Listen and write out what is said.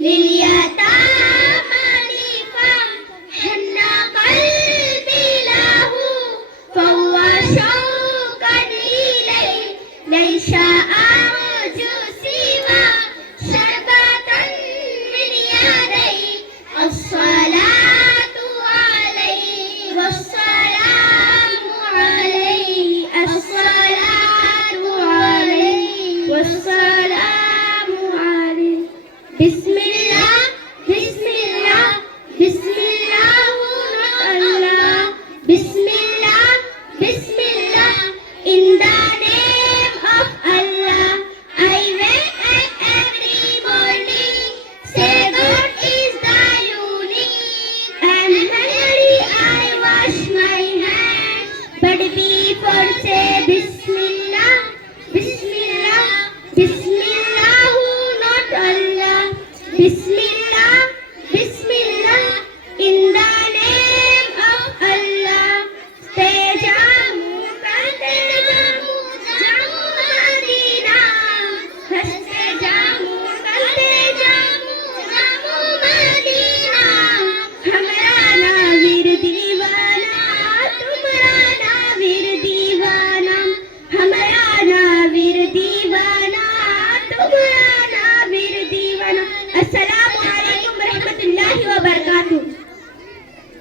لليتامى لفحن قلبي له فهو شوقا إليه ليس أرجو سوى شربة من يديه الصلاة عليه والسلام عليه الصلاة عليه والسلام عليه بسم الله بسم الله بسم الله الله بسم الله بسم الله in the name of Allah I wake up every morning say God is the unique and hungry I wash my hands but before say Bismillah Bismillah Bismillah not Allah Bismillah